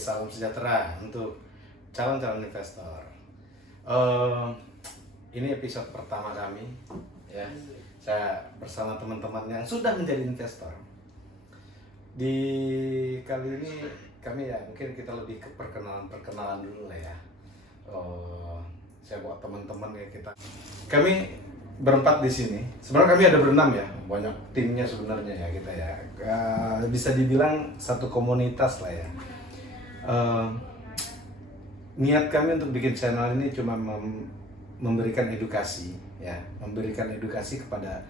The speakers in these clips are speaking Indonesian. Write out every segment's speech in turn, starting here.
salam sejahtera untuk calon-calon investor. Ini episode pertama kami, ya. Saya bersama teman-teman yang sudah menjadi investor. Di kali ini kami ya mungkin kita lebih ke perkenalan dulu lah ya. Saya buat teman-teman ya kita. Kami berempat di sini. Sebenarnya kami ada berenam ya, banyak timnya sebenarnya ya kita ya. Bisa dibilang satu komunitas lah ya. Niat kami untuk bikin channel ini cuma memberikan edukasi ya, memberikan edukasi kepada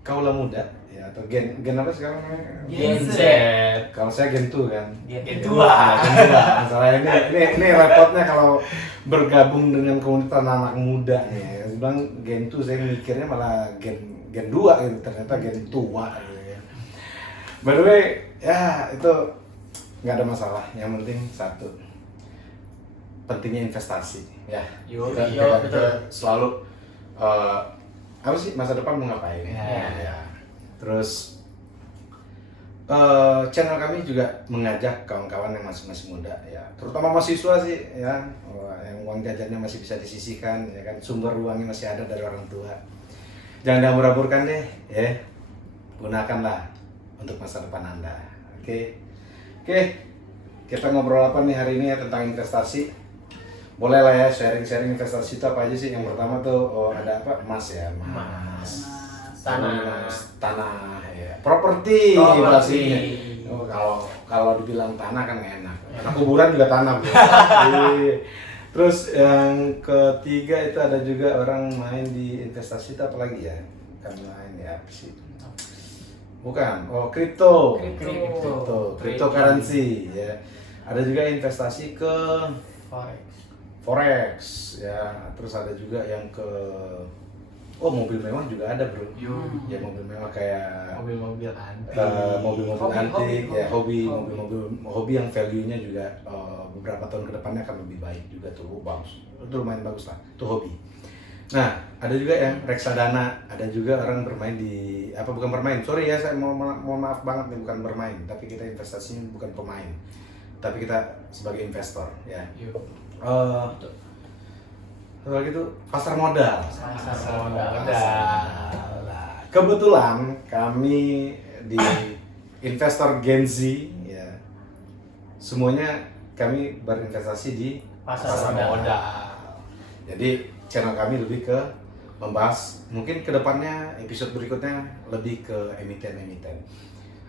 kaula muda ya, atau gen apa sekarang namanya? Gen Z. Kalau saya gen 2 kan. Gen 2. Masalah ini repotnya kalau bergabung dengan komunitas anak muda ya. Saya bilang gen 2, saya mikirnya malah gen 2 gitu, ternyata gen tua gitu ya. By the way, ya itu nggak ada masalah. Yang penting satu, pentingnya investasi ya. Kita selalu apa sih masa depan mau ngapain ya. Terus channel kami juga mengajak kawan-kawan yang masih muda ya, terutama mahasiswa sih ya, yang uang jajannya masih bisa disisihkan ya kan, sumber uangnya masih ada dari orang tua. Jangan dihambur-hamburkan deh ya, gunakanlah untuk masa depan Anda. Oke, kita ngobrol apa nih hari ini ya, tentang investasi. Boleh lah ya, sharing investasi itu apa aja sih. Yang pertama tuh ada apa? Emas ya, emas. Tanah ya. Properti pastinya. Kalau dibilang tanah kan nggak enak. Karena kuburan juga tanah. Terus yang ketiga itu ada juga orang main di investasi itu apa lagi ya? Kan main ya apa sih? Bukan, kripto. Cryptocurrency ya. Ada juga investasi ke Forex ya, terus ada juga yang ke mobil mewah juga ada bro. Ya mobil mewah kayak mobil antik, mobil-mobil antik ya, hobi yang value-nya juga beberapa tahun ke depannya akan lebih baik juga tuh, bagus, itu lumayan bagus lah, itu hobi. Nah ada juga yang reksadana, ada juga orang bermain di bukan bermain, sorry ya saya mohon maaf banget nih, bukan bermain, tapi kita investasinya bukan pemain, tapi kita sebagai investor ya. Kalau gitu pasar modal. Kebetulan kami di investor Gen Z ya, semuanya kami berinvestasi di pasar modal. Jadi channel kami lebih ke membahas, mungkin kedepannya episode berikutnya lebih ke emiten.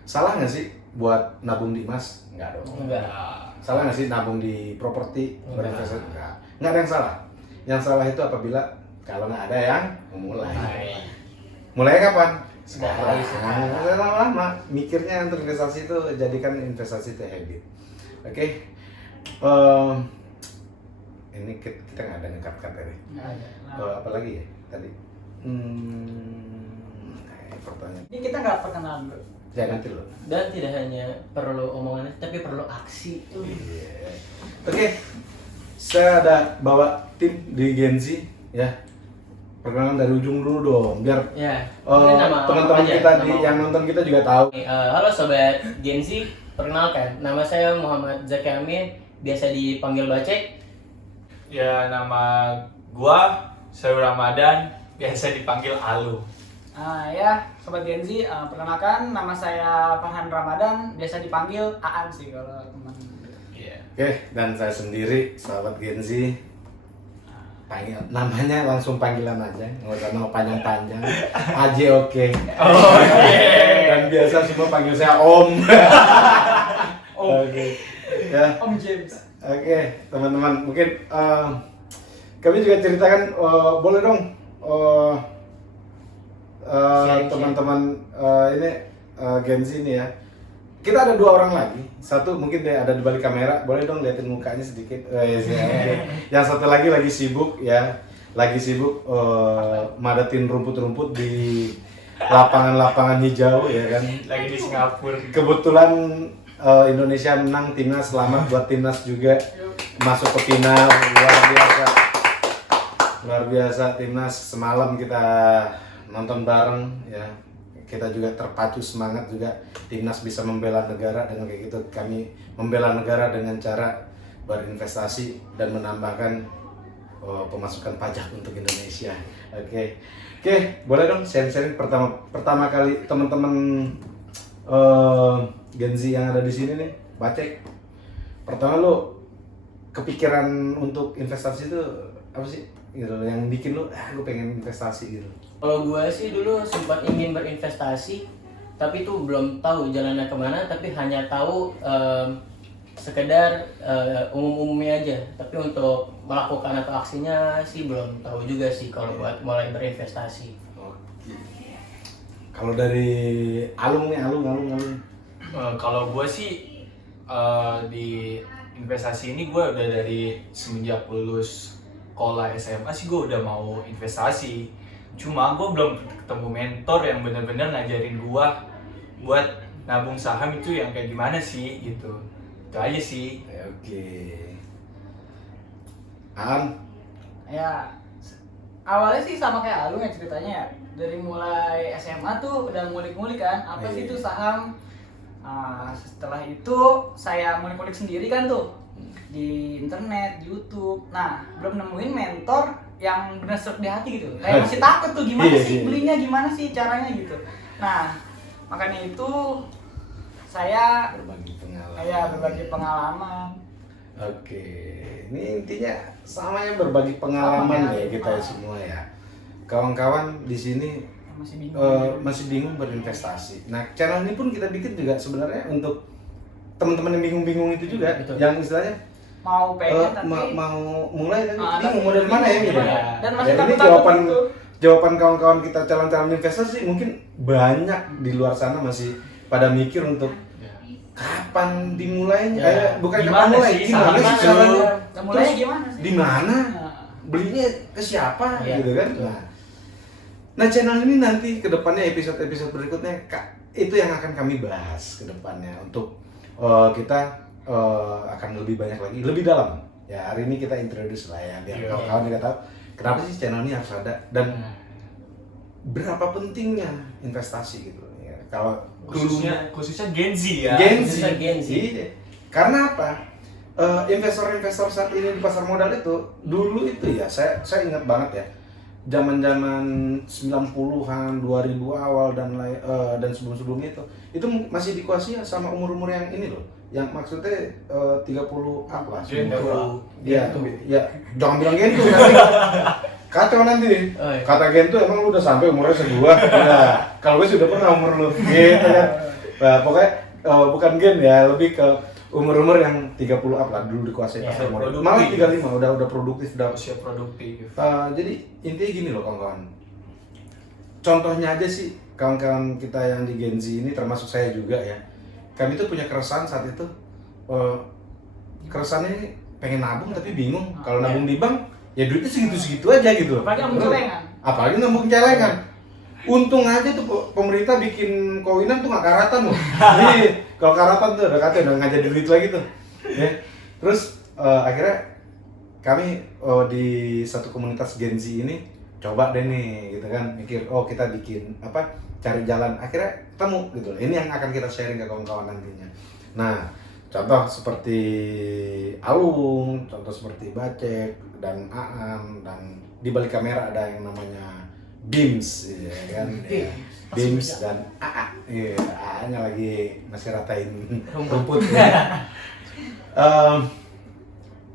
Salah nggak sih buat nabung di emas? Enggak dong. Enggak. Salah nggak sih nabung di properti, berinvestasi? Nggak ada yang salah. Yang salah itu apabila kalau nggak ada yang memulai. Mulai kapan? Sekarang. Lama-lama mikirnya untuk investasi itu, jadikan investasi itu habit. Oke. Ini kita nggak ada ngekat-kat ya. Apa lagi ya tadi? Pertanyaan. Ini kita nggak perkenalan dulu. Jangan nanti lo. Dan tidak hanya perlu omongan, tapi perlu aksi. Yeah. Oke. Saya ada bawa tim di Gen Z ya. Perkenalan dari ujung dulu dong, biar teman-teman kita yang nonton kita juga tahu. Halo sobat Gen Z, perkenalkan, nama saya Muhammad Zaki Amin, biasa dipanggil Bacek. Ya, nama gua Syarul Ramadan, biasa dipanggil Alu. Ya, Sobat Gen Z, perkenalkan nama saya Farhan Ramadan, biasa dipanggil Aan sih kalau teman. Oke, dan saya sendiri, sahabat Gen Z, panggil namanya langsung panggilan aja, nggak usah nama panjang-panjang, aja oke. Dan biasa semua panggil saya Om. Oke, ya. Om James. Oke, teman-teman, mungkin kami juga ceritakan, boleh dong, teman-teman ini Gen Z ini ya. Kita ada dua orang lagi, satu mungkin dia ada di balik kamera, boleh dong liatin mukanya sedikit. Yang satu lagi sibuk ya, madatin rumput-rumput di lapangan-lapangan hijau ya kan. Lagi di Singapura. Kebetulan Indonesia menang, timnas, selamat buat timnas juga masuk ke final, luar biasa timnas. Semalam kita nonton bareng ya. kita juga terpacu semangat juga timnas bisa membela negara dengan kayak gitu. Kami membela negara dengan cara berinvestasi dan menambahkan pemasukan pajak untuk Indonesia. Oke, boleh dong sharing pertama kali teman-teman Gen Z yang ada di sini nih, Bacek. Pertama lo kepikiran untuk investasi itu apa sih? Gitu, yang bikin lo, gue pengen investasi gitu. Kalau gue sih dulu sempat ingin berinvestasi, tapi tuh belum tahu jalannya kemana, tapi hanya tahu sekedar umum-umumnya aja. Tapi untuk melakukan atau aksinya sih belum tahu juga sih kalau buat mulai berinvestasi. Oke. Kalau dari Alung nih, Alung. Kalau gue sih di investasi ini gue udah dari semenjak lulus sekolah SMA sih gue udah mau investasi. Cuma gue belum ketemu mentor yang benar-benar ngajarin gue buat nabung saham itu yang kayak gimana sih gitu. Itu aja sih. Oke. An, Ya, awalnya sih sama kayak Alung ya ceritanya ya. Dari mulai SMA tuh udah ngulik-ngulik kan, apa sih itu saham. Setelah itu saya ngulik-ngulik sendiri kan tuh di internet, YouTube. Nah, belum nemuin mentor yang benar serap di hati gitu. Kayak masih takut tuh gimana Iya, sih iya. belinya, gimana sih caranya gitu. Nah, makanya itu saya berbagi pengalaman. Oke. Ini intinya sama ya, berbagi pengalaman Sama, ya kita semua ya. Kawan-kawan di sini Masih bingung. masih bingung berinvestasi. Nah, channel ini pun kita bikin juga sebenarnya untuk teman-teman yang bingung-bingung itu juga, Betul. yang istilahnya Mau pengen tapi mau mulai tapi Ah, bingung tapi mau dari mana ya gitu. gimana? Dan masih Ya, ini takut-takut gitu. jawaban kawan-kawan kita calon-calon investor sih mungkin banyak di luar sana masih pada mikir untuk kapan dimulainya. Ya. Bukan kapan Gimana mulai, sih, gimana sih gimana? caranya? Nah, mulainya gimana sih? Di mana? Nah, Belinya ke siapa Iya. gitu kan? Nah, channel ini nanti ke depannya episode-episode berikutnya itu yang akan kami bahas ke depannya untuk kita akan lebih banyak lagi, lebih dalam. Ya, hari ini kita introduce lah ya biar Iya. kawan-kawan juga tahu kenapa sih channel ini harus ada dan berapa pentingnya investasi gitu. Ya, kalau khususnya Gen Z ya. Gen Z. Khususnya Gen Z. Iya. Karena apa? Investor-investor saat ini di pasar modal itu dulu itu ya saya ingat banget ya. Zaman-zaman 90-an, 2000 awal dan sebelum-sebelumnya itu masih dikuasai sama umur-umur yang ini loh. Yang maksudnya 30 up lah. Gen semua. tuh. Iya, ya jangan bilang Gen tuh nanti kacau nanti. Oh, iya. Kata Gen tuh emang lu udah sampai umurnya segua. Nah, kalau gue sudah pernah umur lu gitu kan. Nah, pokoknya bukan Gen ya, lebih ke umur-umur yang 30 up lah dulu dikuasai Ya, pasar modal. produktif. Malah 35 udah produktif udah. Usia produktif. Jadi intinya gini loh kawan-kawan. Contohnya aja sih kawan-kawan kita yang di Gen Z ini termasuk saya juga ya. Kami tuh punya keresahan saat itu. Keresahannya ini pengen nabung tapi bingung. Kalau nabung di bank ya duitnya segitu-segitu aja gitu. apalagi nabung celengan. Apalagi nabung celengan. Untung aja tuh pemerintah bikin kowinan tuh nggak karatan loh. Jadi kalau karatan tuh udah kata udah nggak jadi duit lagi tuh. Ya. Terus akhirnya kami di satu komunitas Gen Z ini coba deh nih gitu kan mikir kita bikin cari jalan akhirnya ketemu gitu. Ini yang akan kita sharing ke kawan-kawan nantinya. Nah, contoh seperti Alung, contoh seperti Bacek dan Aan dan di balik kamera ada yang namanya Bims ya kan. Ya. Bims dan AA. Iya, AA-nya lagi masih ratain rumput.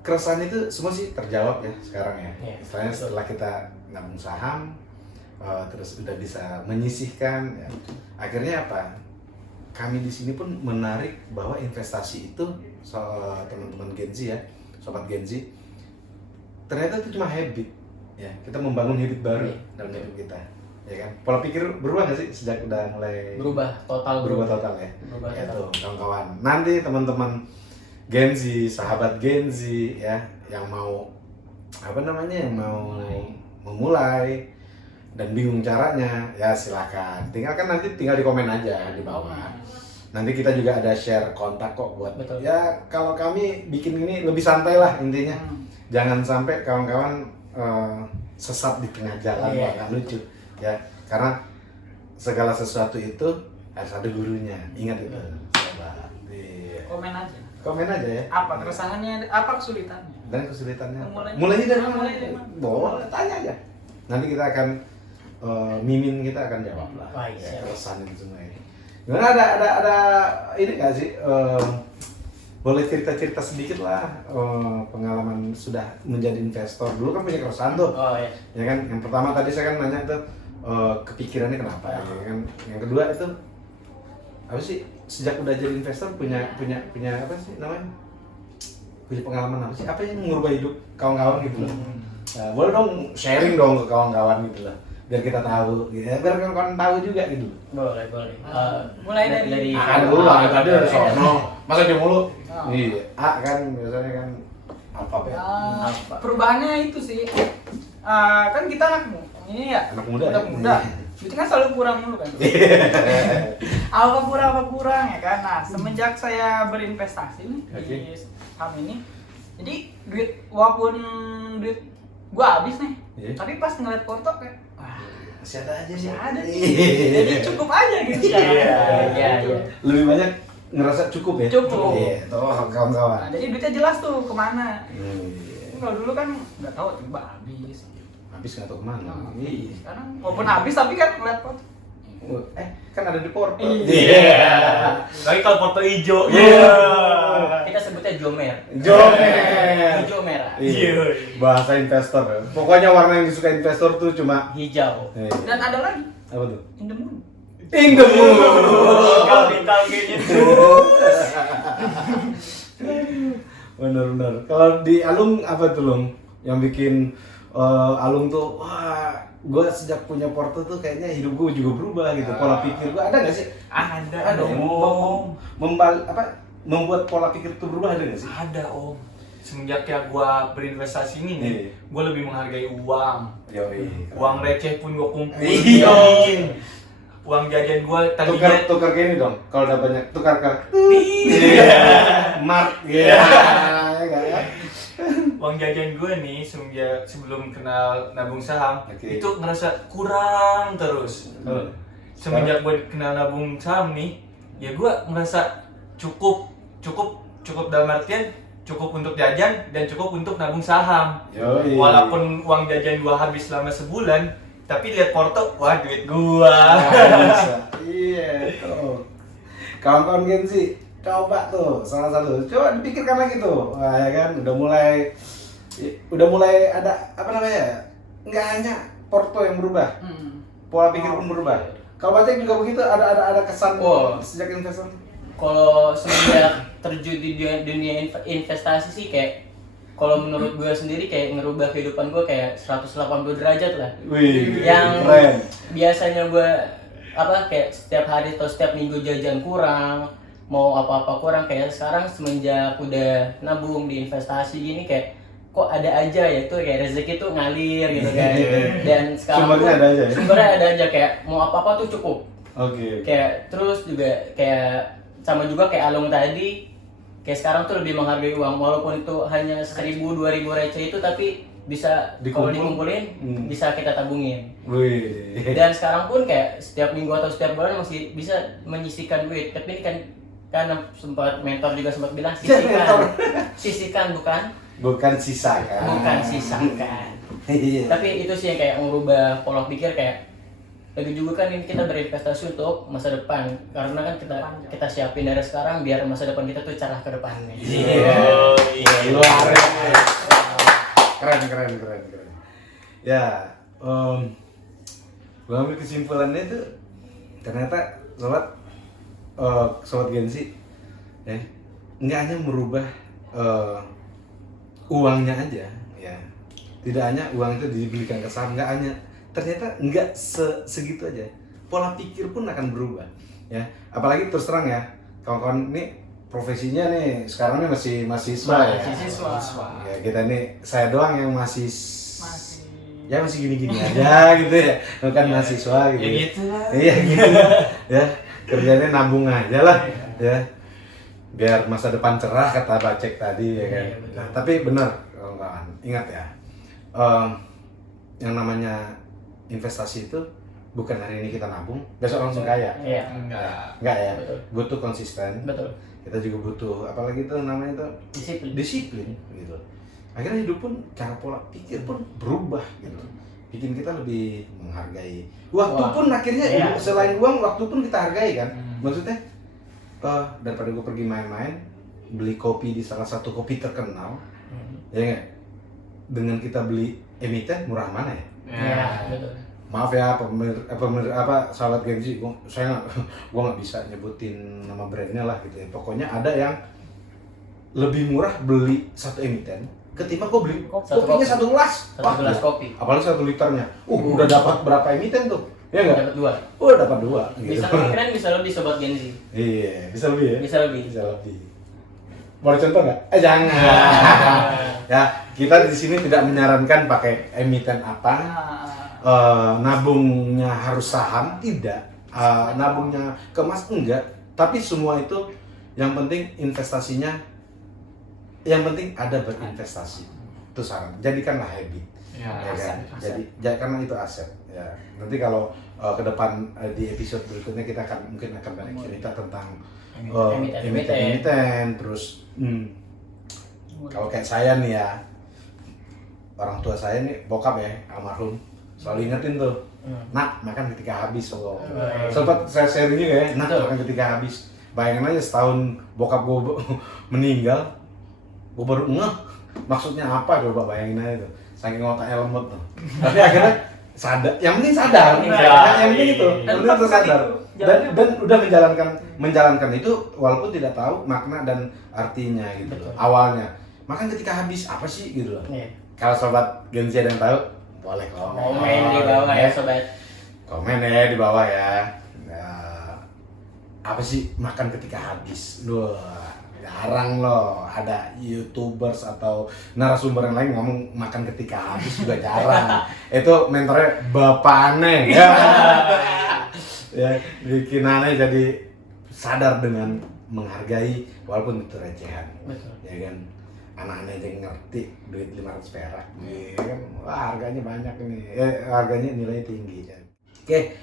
Keresahan itu semua sih terjawab ya sekarang ya. Iya. Istilahnya setelah kita nabung saham, terus udah bisa menyisihkan, ya. Akhirnya apa? Kami di sini pun menarik bahwa investasi itu, teman-teman Gen Z ya, sobat Gen Z, ternyata itu cuma habit, ya. Kita membangun habit baru dalam hidup kita, ya kan? Pola pikir berubah nggak sih sejak udah mulai Berubah total ya? Berubah Ya total. tuh kawan-kawan. Nanti teman-teman Gen Z, sahabat Gen Z ya, yang mau yang mau memulai dan bingung caranya, ya silakan. Nanti tinggal di komen aja di bawah. Nanti kita juga ada share kontak kok buat. Betul. Ya kalau kami bikin ini lebih santai lah intinya. Jangan sampai kawan-kawan sesat di tengah jalan, Iya. nggak lucu ya. Karena segala sesuatu itu harus ada gurunya. Ingat itu. Coba. Iya. Komen aja. Komen aja ya. Apa keresahannya, apa kesulitannya? Dan kesulitannya. Mulainya dari mulai mana? dari mana? Boleh tanya aja. Nanti kita akan mimin kita akan jawab lah. Baik, Ya, siap. keresahan itu semua ini. Gimana ada ini nggak sih? Boleh cerita-cerita sedikit lah pengalaman sudah menjadi investor. Dulu kan punya keresahan tuh. Oh ya. Ya kan, yang pertama tadi saya kan nanya tuh kepikirannya kenapa ya kan. Yang kedua itu apa sih, sejak udah jadi investor punya apa sih namanya, punya pengalaman apa sih, apa yang mengubah hidup kawan-kawan gitu loh. Nah, boleh dong sharing dong ke kawan-kawan gitu lah, biar kita tahu gitu ya, biar kawan-kawan tahu juga gitu. Boleh. Mulai dari Ada dulu lah, ada dari sono, masa dia mulu. Oh. Iya, A kan biasanya kan apa ya? Apa? Perubahannya itu sih, kan kita ini ya, Anak muda ya? muda. Itu kan selalu kurang mulu kan. apa kurang ya kan. Nah, semenjak saya berinvestasi nih di saham ini, jadi walaupun duit gua habis nih, Iya. tapi pas ngeliat porto kayak wah, Masih ada aja masih sih. ada nih. Jadi cukup aja gitu sekarang. Iya. Lebih banyak ngerasa cukup ya? Cukup. Iya, tuh kawan-kawan. Nah, jadi duitnya jelas tuh kemana. Iya. Kalau dulu kan nggak tahu tiba habis. Habis nggak tahu kemana. Nah, Iya. sekarang walaupun habis tapi kan ngeliat porto. Kan ada di Porto. Iya. Lagi kalau foto hijau. Iya. Kita sebutnya jomer. Jomer. Hijau merah. Iya. Bahasa investor. Pokoknya warna yang disuka investor tuh cuma Hijau. Dan ada lagi apa tuh? in the moon. In the moon. Bintang gitu. Bener. Kalau di Alung apa tuh Lung? Yang bikin Alung tuh wah, gue sejak punya Porto tuh kayaknya hidup gue juga berubah gitu. Pola pikir gue ada nggak sih? Ada ya? Om. Membuat pola pikir itu berubah ada nggak sih? Ada Om. Semenjak ya gua berinvestasi ini nih, Iya. gua lebih menghargai uang. Yoi. Uang receh pun gua kumpulin. Iya. Uang jajan gua tadinya Tukar gini dong. Kalau udah banyak tukar ke Mark. Iya. Ya. uang jajan gue nih sebelum kenal nabung saham Oke. itu ngerasa kurang terus. Semenjak gue kenal nabung saham nih, ya gue ngerasa cukup dalam artian cukup untuk jajan dan cukup untuk nabung saham. Yoi. Walaupun uang jajan gue habis selama sebulan, tapi lihat Porto, wah duit gua. Bisa. Iya. Tuh. Kawan-kawan Gen Z, coba tuh salah satu. Coba dipikirkan lagi tuh. Wah, ya kan udah mulai ada apa namanya? Nggak hanya Porto yang berubah, pola pikir pun berubah. Kalau Bacek juga begitu, ada kesan sejak investor. Kalau semenjak terjun di dunia investasi sih kayak kalau menurut gue sendiri kayak ngerubah kehidupan gue kayak 180 derajat lah. Wih, Yang keren. biasanya gue kayak setiap hari atau setiap minggu jajan kurang, mau apa-apa kurang, kayak sekarang semenjak udah nabung di investasi gini kayak kok ada aja ya, tuh kayak rezeki tuh ngalir gitu kan. Dan sekarang Sumbernya tuh ada aja ya? sumbernya ada aja, kayak mau apa-apa tuh cukup. Oke. Kayak terus juga kayak sama juga kayak Alung tadi, kayak sekarang tuh lebih menghargai uang walaupun itu hanya 1.000-2.000 receh itu, tapi bisa kalau dikumpulin bisa kita tabungin. Wih. Dan sekarang pun kayak setiap minggu atau setiap bulan masih bisa menyisihkan duit. Tapi ini kan sempat mentor juga sempat bilang sisihkan Bukan sisa kan. bukan sisakan. Iya. Tapi itu sih yang kayak merubah pola pikir, kayak lagi juga kan ini kita berinvestasi untuk masa depan, karena kan kita siapin dari sekarang biar masa depan kita tuh cerah ke depannya. Iya. Luar keren. Ya, gue ambil kesimpulannya itu ternyata sobat Gen Z, ya, nggak hanya merubah uangnya aja, ya, tidak hanya uang itu dibelikan ke saham, nggak hanya, ternyata nggak segitu aja, pola pikir pun akan berubah, ya, apalagi terus terang ya, kawan-kawan ini profesinya nih sekarang ini masih mahasiswa ya. Ya kita nih, saya doang yang masih gini-gini aja gitu ya, bukan mahasiswa gitu. Ya gitu lah. Iya gitu. Ya, kerjanya nabung aja lah, ya. Biar masa depan cerah kata Bacek tadi ya kan. Nah, tapi benar kawan-kawan, ingat ya. Yang namanya investasi itu bukan hari ini kita nabung, besok langsung kaya. Iya. Enggak ya. Betul. Butuh konsisten. Betul. Kita juga butuh apalagi itu namanya itu disiplin gitu. Akhirnya hidup pun cara pola pikir pun berubah gitu. Bikin kita lebih menghargai. Waktu Wah. pun akhirnya Iya. selain uang, waktu pun kita hargai kan. Maksudnya daripada gue pergi main-main beli kopi di salah satu kopi terkenal, ya nggak? Dengan kita beli emiten murah mana ya? Iya, betul. Maaf ya sahabat Genzi, gua nggak bisa nyebutin nama brandnya lah gitu ya. Pokoknya ada yang lebih murah beli satu emiten ketimbang gua beli Satu kopinya kopi. satu gelas. Satu gelas kopi. Apalagi 1 liternya. Udah dapat berapa emiten tuh? Ya nggak? Dapat 2. Dapat 2. Bisa kemungkinan bisa lebih sobat Genzi. Iya, bisa lebih ya? Bisa lebih. Bisa lebih. Boleh contoh nggak? Jangan. Ya, kita di sini tidak menyarankan pakai emiten apa. Nabungnya harus saham, tidak. Nabungnya ke emas, enggak. Tapi semua itu yang penting investasinya, yang penting ada berinvestasi. Itu saran. Jadikanlah habit. Ya, Ya kan? aset. Jadi karena itu aset. Ya. Nanti kalau ke depan di episode berikutnya kita mungkin akan banyak cerita tentang emiten, terus kalau kayak saya nih ya, orang tua saya nih bokap ya almarhum selalu ingetin tuh, nak makan ketika habis. Sempat saya sharing juga ya, nak Betul. makan ketika habis. Bayangin aja setahun bokap gue meninggal, gue baru ngeh maksudnya apa, coba bayangin aja tuh, saking otaknya lemot tuh. Tapi akhirnya sadar, yang penting sadar, yang penting itu, yang penting itu sadar. Dan udah menjalankan itu walaupun tidak tahu makna dan artinya gitu loh, awalnya. Makan ketika habis apa sih gitu loh. Iya. Kalau sobat Genzi ada yang tahu, boleh Komen di bawah ya sobat. Komen ya di bawah ya. Nah, apa sih makan ketika habis? Wah, jarang loh ada YouTubers atau narasumber yang lain ngomong makan ketika habis, juga jarang. Itu mentornya Bapak Aneh ya. Ya, bikin Aneh jadi sadar dengan menghargai walaupun itu recehan. Betul. Ya kan? Anak-anak aja yang ngerti duit 500 perak. Ya kan? Wah, harganya banyak ini. Harganya nilainya tinggi. Oke.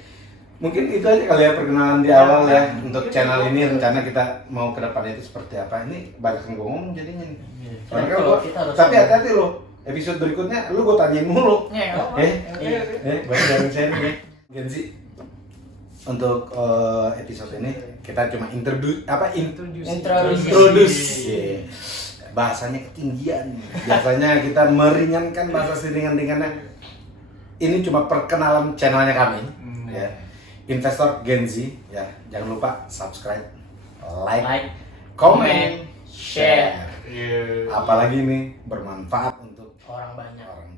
Mungkin itu aja kali ya perkenalan di awal ya untuk channel ini. Rencana kita mau ke depannya itu seperti apa. Ini banyak yang gue ngomong jadinya nih. Soalnya kan gua, Kita harus tapi hati-hati lo. Episode berikutnya lu gue tanyain mulu. Ya, nggak apa-apa. Iya. Banyak yang sharing ya. Genzi. Untuk episode ini kita cuma introduce. Iya. Bahasanya ketinggian. Biasanya kita meringankan bahasa seringan-ringannya. Ini cuma perkenalan channelnya kami. Ya. Investor Genzi ya. Jangan lupa subscribe, like, comment, share. Iya. Apalagi ini bermanfaat untuk Orang banyak. orang